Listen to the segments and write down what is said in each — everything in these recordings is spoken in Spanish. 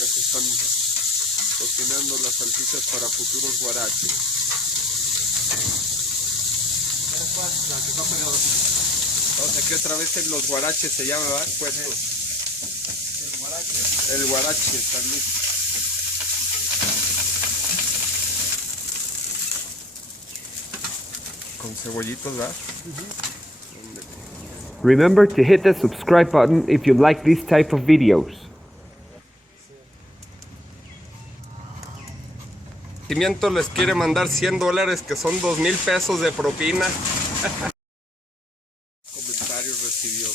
Ya se están cocinando las salchichas para futuros guaraches. Vamos aquí otra vez en los guaraches, se llama, ¿verdad? Puesto. El guarache está listo. Con cebollitos, ¿verdad? Remember to hit the subscribe button if you like this type of videos. Cimiento les quiere mandar $100, que son 2,000 pesos de propina. Comentarios recibió.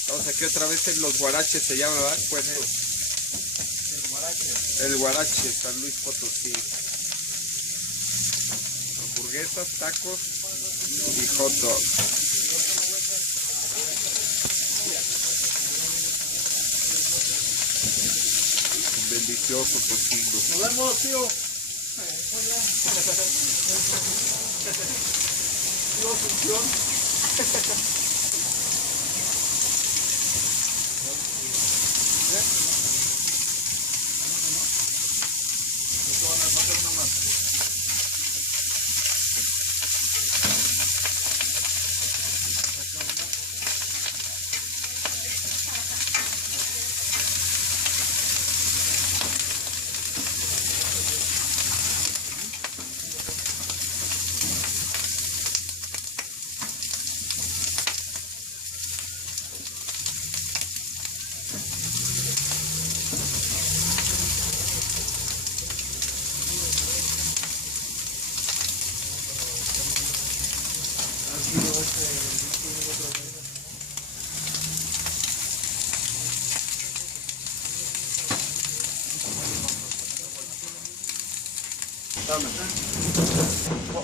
Estamos aquí otra vez en los guaraches, se llama, ¿verdad? Puesto. El guarache, San Luis Potosí. Hamburguesas, tacos y hot dogs. Delicioso tocino. Nos vemos, tío. Tío Asunción.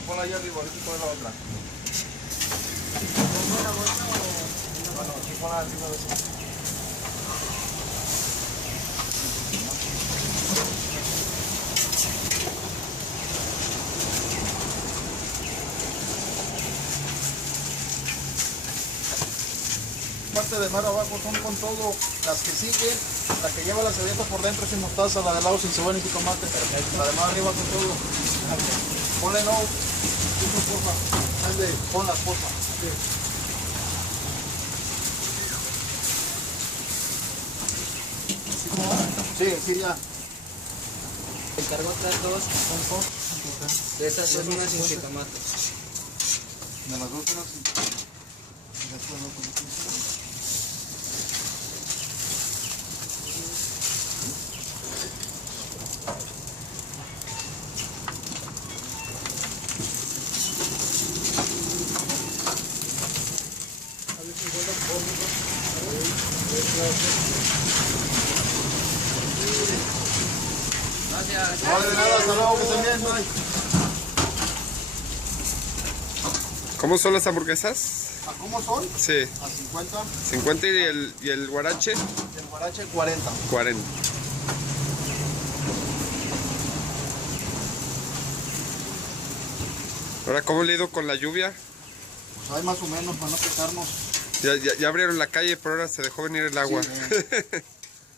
Ponla ahí arriba, ahorita pon la otra. Bueno, aquí ponla arriba de eso. Parte de mar abajo son con todo. Las que siguen, la que lleva la cebolla por dentro sin mostaza, la de lado sin cebolla ni tomate. La de mar arriba con todo. Ponle no. Porfa. Ponlas, porfa. Sí, sí, ya. Te encargo otras dos. De esas dos, unas sin jitomate. De las dos unas sin. Gracias. No, de nada, hasta luego, que estén bien, bye. ¿Cómo son las hamburguesas? ¿A cómo son? Sí, A 50. 50 y el guarache, El guarache 40. 40. Ahora, ¿cómo le ha ido con la lluvia? Pues hay más o menos para no pecarnos. Ya abrieron la calle, pero ahora se dejó venir el agua. Sí,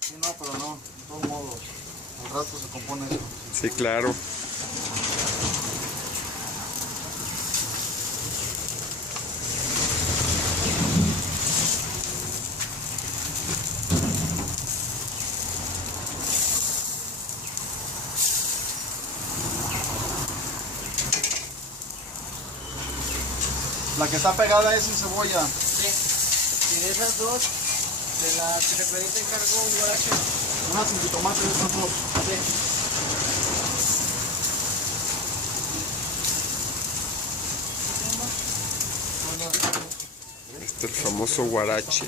sí, no, pero no, de todos modos. Al rato se compone eso. Sí, claro. La que está pegada es sin cebolla. Sí. Y de esas dos, de la que te pedí te encargo un guarache. Una sin jitomate y otras dos. Este es el famoso guarache.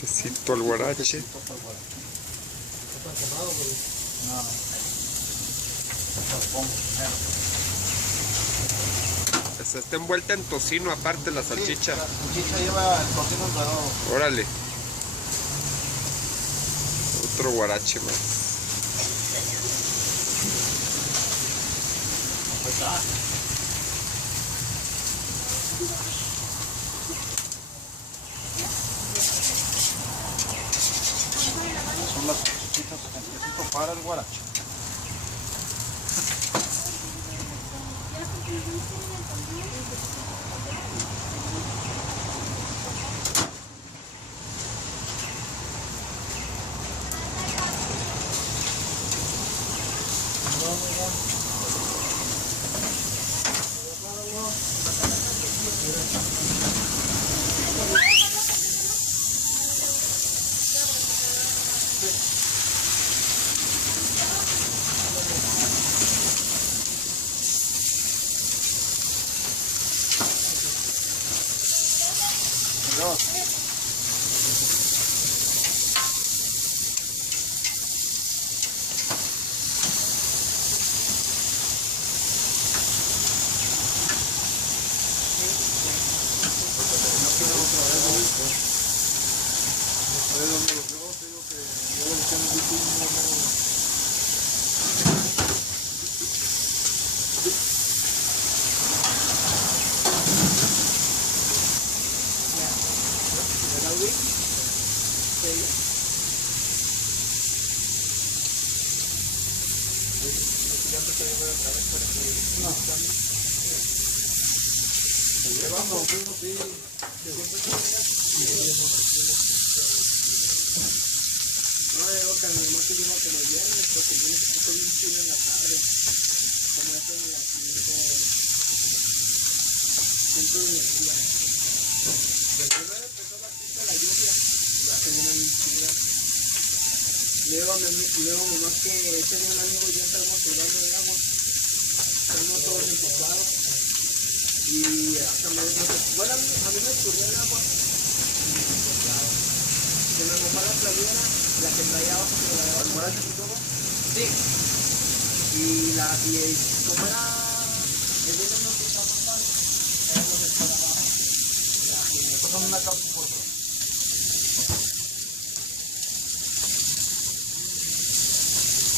Quesito al guarache. Se está envuelta en tocino aparte la salchicha. Sí, la salchicha lleva el tocino enredado. Órale. Otro guarache más. para el guarache. Luego nomás que tenía un amigo y yo estábamos tirando de agua, estábamos todos empapados y hasta bueno, a mí me escurrió el agua, se me mojó la playera, la que traía abajo, que la de abajo, y todo, sí, y como era el hielo no se estaba pasando, éramos de para abajo, y me tocan una causa por favor.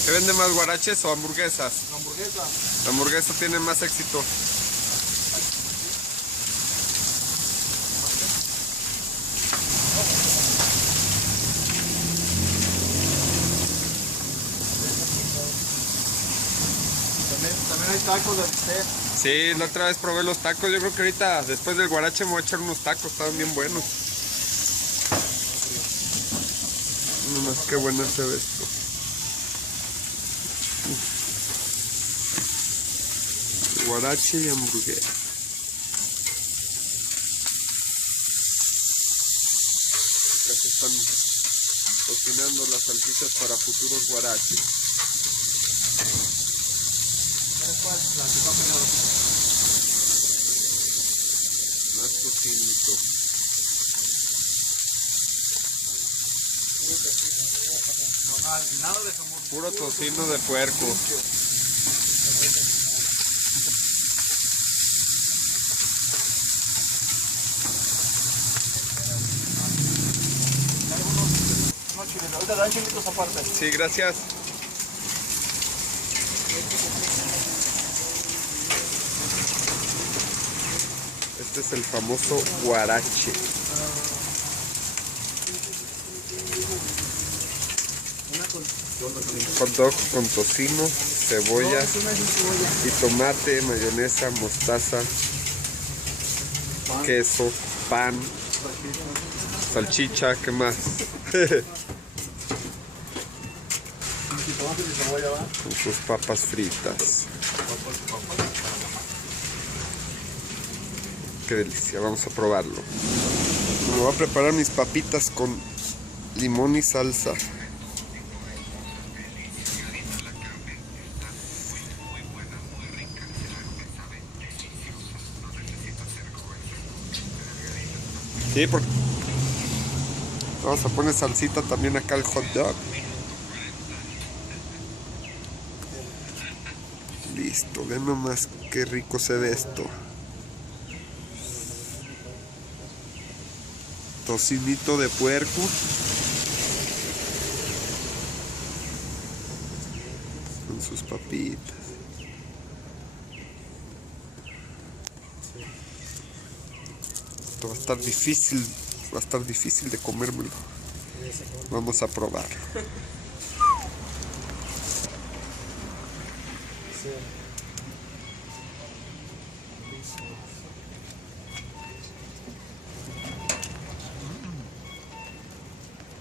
¿Qué vende más, guaraches o hamburguesas? Hamburguesa. La hamburguesa tiene más éxito. También hay tacos de bistec. Sí, la otra vez probé los tacos. Yo creo que ahorita, después del guarache, me voy a echar unos tacos. Estaban bien buenos. Nomás qué bueno se ve esto. Guarache y hamburguesa. Acá se están cocinando las salchichas para futuros guaraches. Más tocinito. Nada de jamón. Puro tocino de puerco. Unos chiles. Ahorita dan chilitos aparte. Sí, gracias. Este es el famoso guarache. Hot dog con tocino, cebolla y tomate, mayonesa, mostaza, queso, pan, salchicha, ¿qué más? Con sus papas fritas. Qué delicia, vamos a probarlo. Me voy a preparar mis papitas con limón y salsa. Sí, porque vamos a poner salsita también acá al hot dog. Listo, vean nomás qué rico se ve esto. Tocinito de puerco. Con sus papitas. Esto va a estar difícil de comérmelo. Vamos a probar.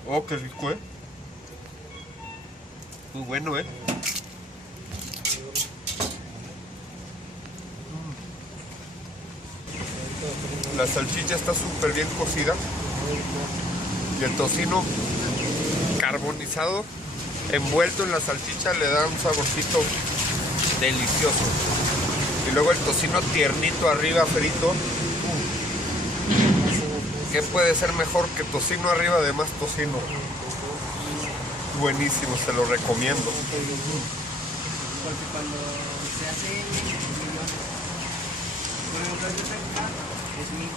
Oh, qué rico, muy bueno, La salchicha está súper bien cocida. Y el tocino carbonizado, envuelto en la salchicha, le da un saborcito delicioso. Y luego el tocino tiernito arriba frito. ¿Qué puede ser mejor que tocino arriba de más tocino? Buenísimo, se lo recomiendo. Porque cuando se hace millones, por el lugar de acá es 1000.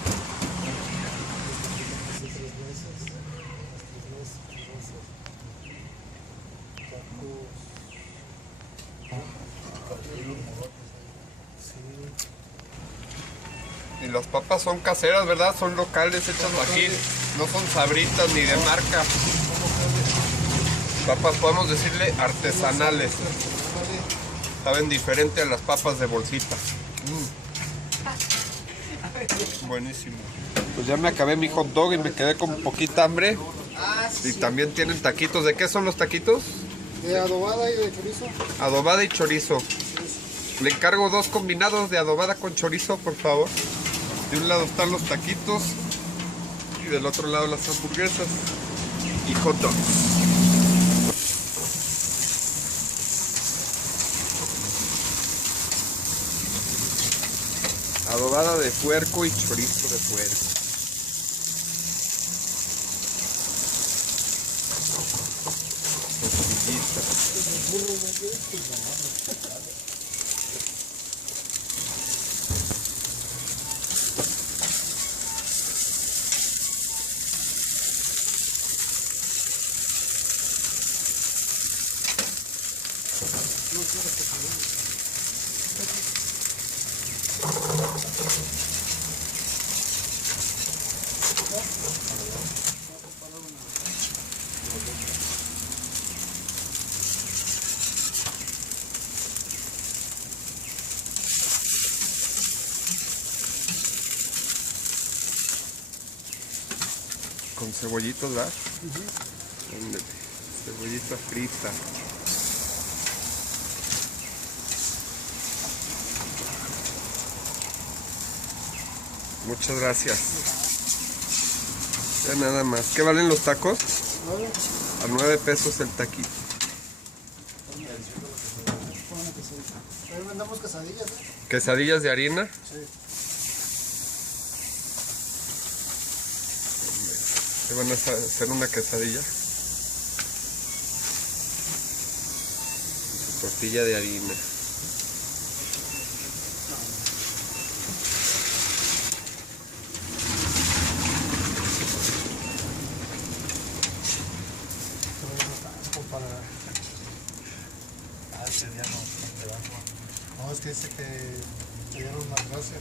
Y las papas son caseras, ¿verdad? Son locales, hechas aquí. No son sabritas ni de marca. Papas, podemos decirle artesanales. Saben diferente a las papas de bolsita. Buenísimo. Pues ya me acabé mi hot dog y me quedé con poquita hambre. Y también tienen taquitos. ¿De qué son los taquitos? De adobada y de chorizo. Adobada y chorizo. Le encargo 2 combinados de adobada con chorizo, por favor. De un lado están los taquitos y del otro lado las hamburguesas y hot dogs. Adobada de puerco y chorizo de puerco. Con cebollitos, ¿verdad? Ándale, cebollita frita. Muchas gracias. Ya nada más. ¿Qué valen los tacos? A 9 pesos el taquito. Ahí vendamos quesadillas, Quesadillas de harina. Sí. ¿Te van a hacer una quesadilla? Su tortilla de harina. No, es que dice que te dieron más gracias.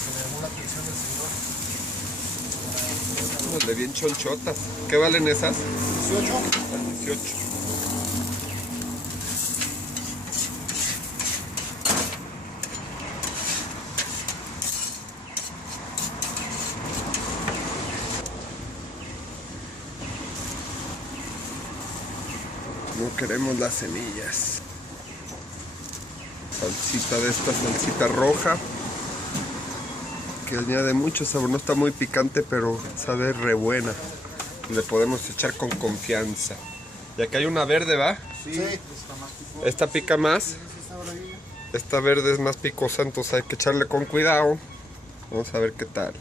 Que me llamó la atención el señor. Unas de bien chonchotas. ¿Qué valen esas? 18. 18. No queremos las semillas. Salsita de esta, salsita roja, que añade mucho sabor. No está muy picante, pero sabe re buena. Le podemos echar con confianza. Y acá hay una verde, ¿va? Sí, está más picosa. Esta pica más. Esta verde es más picosa, entonces hay que echarle con cuidado. Vamos a ver qué tal.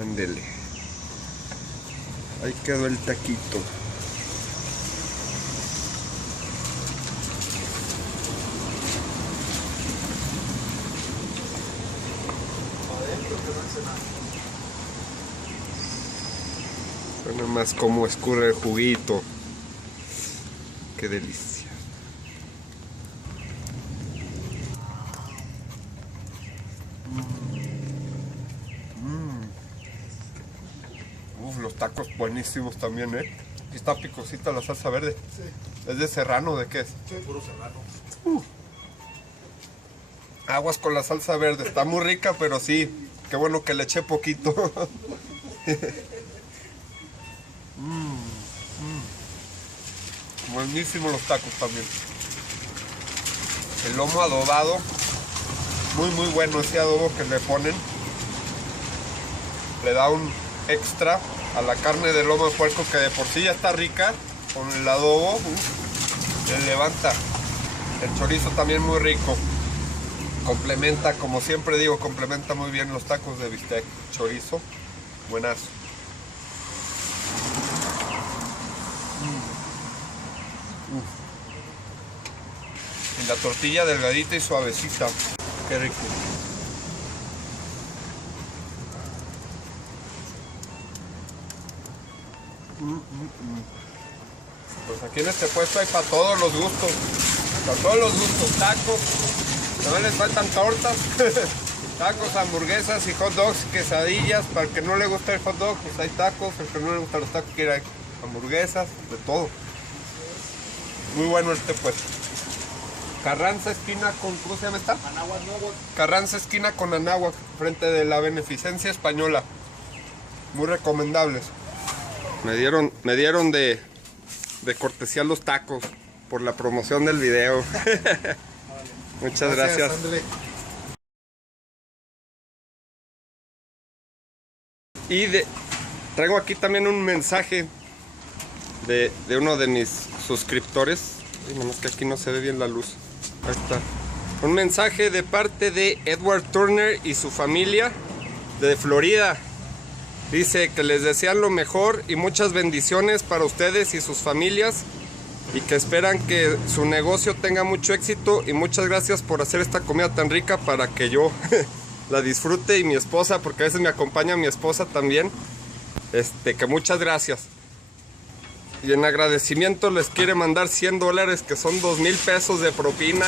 Ándele. Ahí quedó el taquito. Nada más como escurre el juguito. Qué delicia. Tacos buenísimos también, Aquí está picosita la salsa verde. Sí. ¿Es de serrano? ¿De qué es? Sí. Puro serrano. Aguas con la salsa verde. Está muy rica, pero sí. Qué bueno que le eché poquito. Buenísimos los tacos también. El lomo adobado. Muy bueno ese adobo que le ponen. Le da un extra a la carne de lomo de puerco que de por sí ya está rica. Con el adobo le levanta. El chorizo también muy rico. Complementa, como siempre digo, complementa muy bien los tacos de bistec. Chorizo, buenazo. Y la tortilla delgadita y suavecita. Qué rico. Pues aquí en este puesto hay para todos los gustos. Para todos los gustos. Tacos. También les faltan tortas. Tacos, hamburguesas y hot dogs, quesadillas. Para el que no le gusta el hot dog, pues hay tacos. El que no le gusta los tacos, quiere hamburguesas, de todo. Muy bueno este puesto. Carranza esquina con, ¿cómo se llama esta? Anáhuac, Náhuac. Carranza esquina con Anáhuac, frente de la Beneficencia Española. Muy recomendables. Me dieron de cortesía los tacos por la promoción del video. Muchas gracias. Ándale. Y traigo aquí también un mensaje de uno de mis suscriptores. Ay, nada más que aquí no se ve bien la luz. Ahí está. Un mensaje de parte de Edward Turner y su familia de Florida. Dice que les desean lo mejor y muchas bendiciones para ustedes y sus familias. Y que esperan que su negocio tenga mucho éxito. Y muchas gracias por hacer esta comida tan rica para que yo la disfrute y mi esposa, porque a veces me acompaña mi esposa también. Que muchas gracias. Y en agradecimiento les quiere mandar $100, que son 2,000 pesos de propina.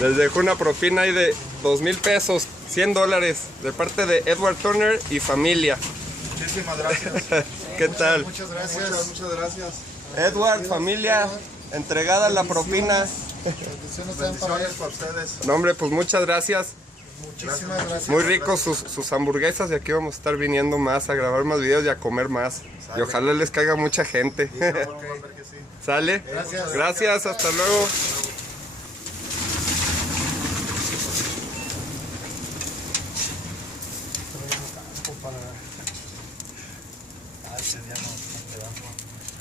Les dejo una propina ahí de 2,000 pesos, $100 de parte de Edward Turner y familia. Muchísimas gracias. ¿Qué tal? Muchas gracias. Muchas gracias. Edward, familia, entregada la propina. Bendiciones para ustedes. No, hombre, pues muchas gracias. Muchísimas gracias. Muy ricos sus hamburguesas y aquí vamos a estar viniendo más a grabar más videos y a comer más. Y ojalá les caiga mucha gente. ¿Sale? Gracias. Gracias, hasta luego.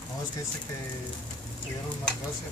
No, es que dice que te dieron más gracias.